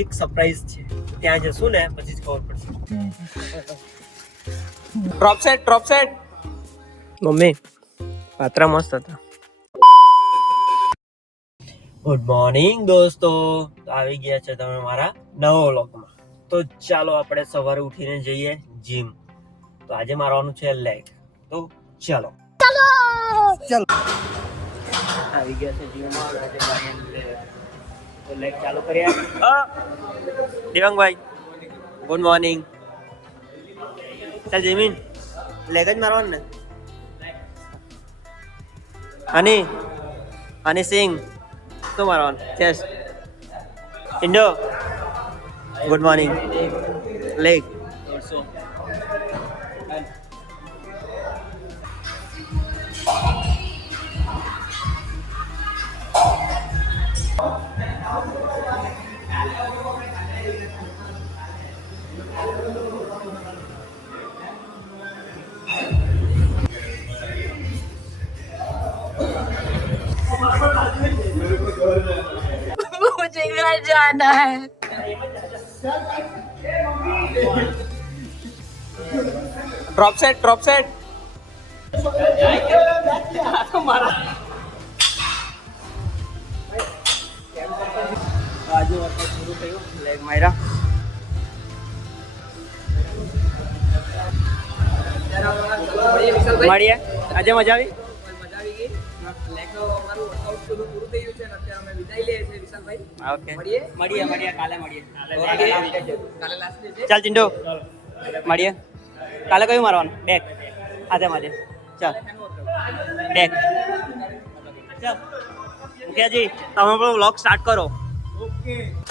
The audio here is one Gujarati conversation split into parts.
એક સરપ્રાઈઝ છે, ત્યાં જશું ને પછી જ ખબર પડશે. ડ્રોપ સેટ મમ્મી પાત્રા મસ્ત હતા. ગુડ મોર્નિંગ દોસ્તો, આવી ગયા છે તમે મારા નવો વ્લોગમાં. તો ચાલો આપણે સવારે ઉઠીને જઈએ જીમ. તો આજે મારવાનું છે લેગ. તો ચાલો આવી ગયા છે જીમમાં. તો લેગ ચાલુ કરીએ. Devangbhai good morning. ચાલ જમીન લેગ જ મારવાનું ને. હની સિંગ શું મારવાનું? ચેસ્ટ. ઇન્ડો ગુડ મોર્નિંગ. લેગ. मुझे घर जाना है. ડ્રોપ સેટ આજુ વર્કઆઉટ પૂરું થયું. લેગ માર્યા. મળીએ. આજે મજા આવી. મળીએ કાલે ચાલ ચિંટુ મળીએ કાલે. કયું મારવાનું? બેક. આજે માજે ચાલ બેક. ચાલ મુખિયાજી તમે પણ વ્લોગ સ્ટાર્ટ કરો.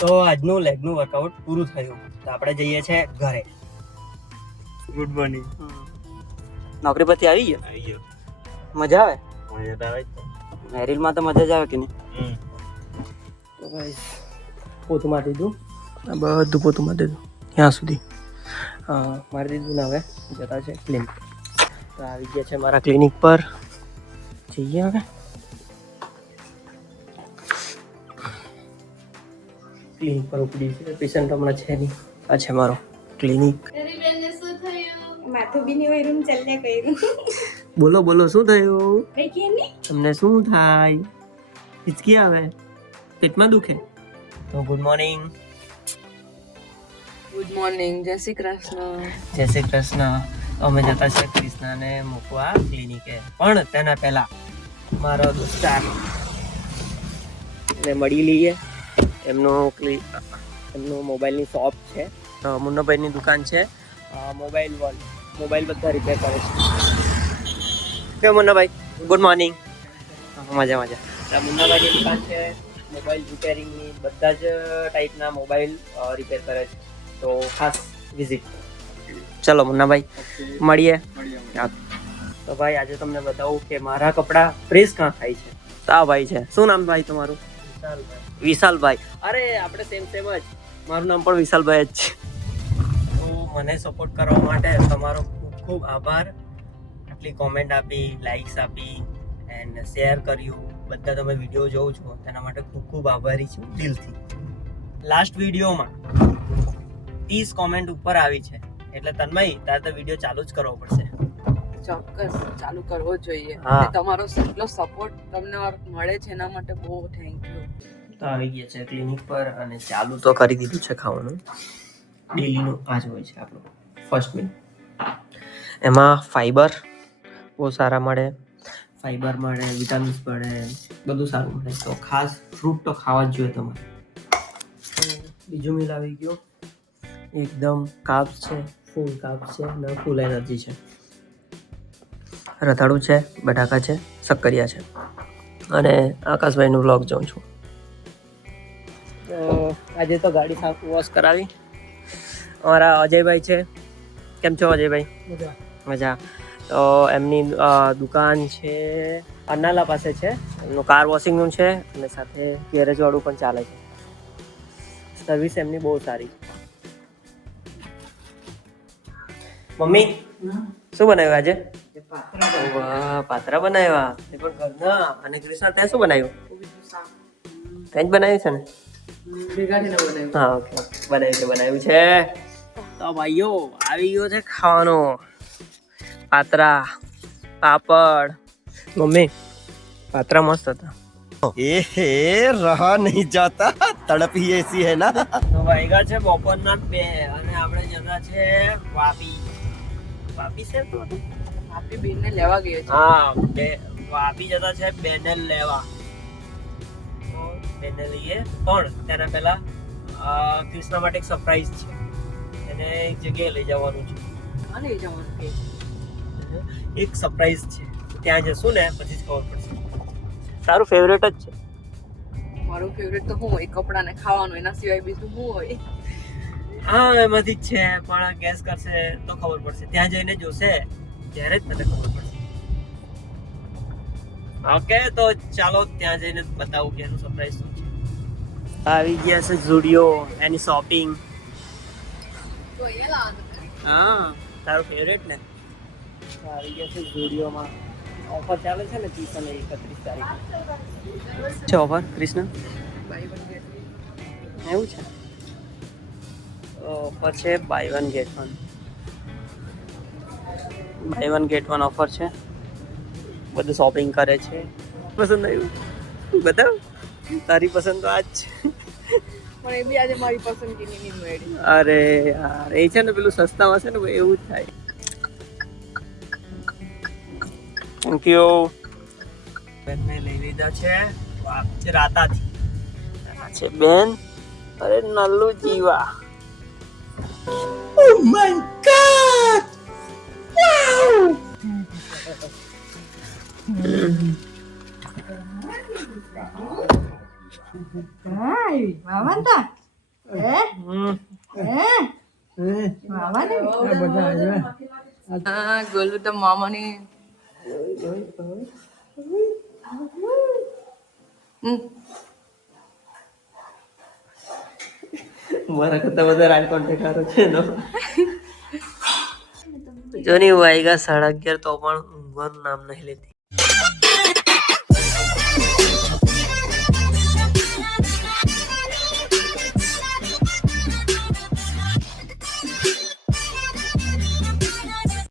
તો આજનું લેગનું વર્કઆઉટ પૂરું થયું. તો આપણે જઈએ છીએ ઘરે. Good morning. નોકરી પરથી આવી ગયો? મજા આવે? મેરીલમાં તો મજા જ આવે કે નહીં? તો ભાઈ પોતું મારી દીધું. આ બધું પોતું મારી દીધું ત્યાં સુધી મારી દીધું ને હવે જતા છે ક્લિનિક. તો આવી ગયા છે મારા ક્લિનિક પર. જઈએ હવે. ક્લિનિક પર ઉપડી છે. પેશન્ટ હમણાં છે નહીં. આ છે મારો ક્લિનિક. માથું બી નહીં હોય રૂમ ચાલ્યા કર્યું. બોલો શું થયું? કઈ કે નહીં. તમને શું થાય? હિચકી આવે? પેટમાં દુખે? તો ગુડ મોર્નિંગ. Good morning. જય શ્રી કૃષ્ણ. જય શ્રી કૃષ્ણ. અમે જતા છે કૃષ્ણને મૂકવા ક્લિનિકે. પણ તેના પહેલા મારો દોસ્તાર ને મળી લઈએ. એમનું મોબાઈલની શોપ છે. મુન્નાભાઈની દુકાન છે. મોબાઈલ બધા રિપેર કરે છે. કે મુન્નાભાઈ ગુડ મોર્નિંગ. મજા મુન્નાભાઈની દુકાન છે મોબાઈલ રિપેરિંગની. બધા જ ટાઈપના મોબાઈલ રિપેર કરે છે. તો ખાસ વિઝિટ. ચલો મુન્નાભાઈ મળીએ. તો ભાઈ આજે તમને બતાવું કે મારા કપડાં પ્રેસ ક્યાં થાય છે. તો આ ભાઈ છે. શું નામ ભાઈ તમારું? વિશાલભાઈ. અરે આપણે સેમ જ. મારું નામ પણ વિશાલભાઈ જ છે. તો મને સપોર્ટ કરવા માટે તમારો ખૂબ આભાર. આટલી કોમેન્ટ આપી, લાઇક્સ આપી એન્ડ શેર કર્યું. બધા તમે વિડીયો જોવો છો તેના માટે ખૂબ આભારી છું દિલથી. લાસ્ટ વિડીયોમાં 30 કોમેન્ટ ઉપર આવી છે. એટલે તન્મય તારે તો વિડીયો ચાલુ જ કરવો પડશે. ચોક્કસ ચાલુ કરવો જોઈએ. હા. તમારો એટલો સપોર્ટ તમને મળે છે એના માટે બહુ થેન્ક યુ. તો આવી ગયા છે ક્લિનિક પર અને ચાલુ તો કરી દીધું છે ખાવાનું. ડેલીનું આ જ હોય છે આપણું ફર્સ્ટ મીલ. એમાં ફાઈબર બહુ સારા મળે. ફાઈબર મળે, વિટામિન્સ મળે, બધું સારું મળે. તો ખાસ ફ્રૂટ તો ખાવા જ જોઈએ તમારે. બીજું મીલ આવી ગયું. એકદમ કાર્બ્સ છે, ફૂલ કાર્બ્સ છે અને ફૂલ એનર્જી છે. રતાળું છે, બટાકા છે, શક્કરિયા છે અને આકાશભાઈનું વ્લોગ જોઉં છું. તો આજે તો ગાડી સાફ વોશ કરાવી. અમારા અજયભાઈ છે. કેમ છો અજયભાઈ? મજા. તો એમની દુકાન છે અન્નાલા પાસે છે. એમનું કાર વોશિંગનું છે અને સાથે ગેરેજવાળું પણ ચાલે છે. સર્વિસ એમની બહુ સારી. મમ્મી શું બનાવ્યું આજે? વાહ, પાત્રા બનાવ્યા. એ પણ ઘરના. અને કૃષ્ણ તે શું બનાવ્યું? તે જ બનાવ્યું છે ને? ભેગા થઈને બનાવ્યું. હા ઓકે બનાવ્યું છે તો ભાઈઓ આવી ગયો છે ખાવાનો પાત્રા પાપડ મમ્મી પાત્રા મસ્ત હતા रहा नहीं जाता तड़प ही ऐसी है ना તો વાગ્યા છે બપોરના 2 અને આપણે જતા છે વાપી છે તો આપણી બેનને લેવા ગયા છે. હા વાપી જતા છે બેનલ લેવા તો બેનલ લઈએ પણ તેના પહેલા કૃષ્ણ માટે એક સરપ્રાઈઝ છે એને એક જગ્યાએ લઈ જવાનું છે હા, લઈ જવાનું કે એક સરપ્રાઈઝ છે ત્યાં જશું ને પછી જ ખબર પડશે તારું ફેવરેટ જ છે મારું ફેવરેટ તો શું હોય કપડાં ને ખાવાનું, એના સિવાય બીજું શું હોય? હા એમાંથી જ છે પણ ગેસ કરશે તો ખબર પડશે ત્યાં જઈને જોશે ત્યારે જ તને ખબર પડશે ઓકે તો ચાલો ત્યાં જઈને બતાવું કે એનું સરપ્રાઈઝ શું છે આવી ગયા છે ઝુડિયો એની શોપિંગ તો અહીંયા લાવવાનું. હા તારું ફેવરેટ ને તો આવી ગયા છે ઝુડિયોમાં ઓફર ચાલે છે ને 30 અને 31 તારીખ છે offer Krishna buy one get એવું છે ઓફર છે buy one get one offer છે બધું શોપિંગ કરે છે પસંદ આવ્યું બતાવ તારી પસંદ તો આજ છે પણ એ બી આજે મારી પસંદગીની નહીં મળી. અરે યાર એ છે ને પેલું સસ્તામાં છે ને એવું જ થાય થેન્ક યુ બેન મેં લઈ લીધા છે રાતાથી આ છે બેન અરે નલ્લુ જીવા Oh my God! હા, ગોલુ તો મામાની મારા કરતા વધારે આઈ કોન્ટેક્ટ સારો છે નો જોની વાયગા 11:30 તો પણ ઊંઘવાનું નામ નહીં લેતી